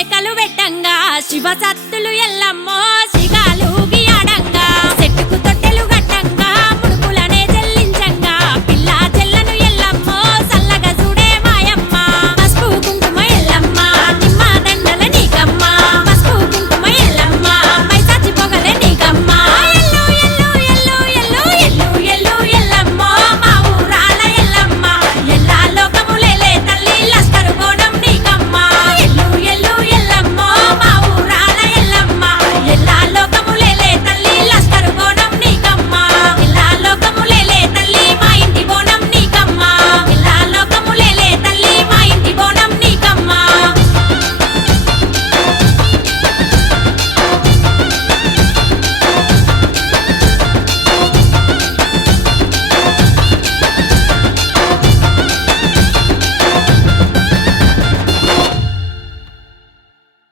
కేకలు పెట్టంగా శివ సత్తులు ఎల్ల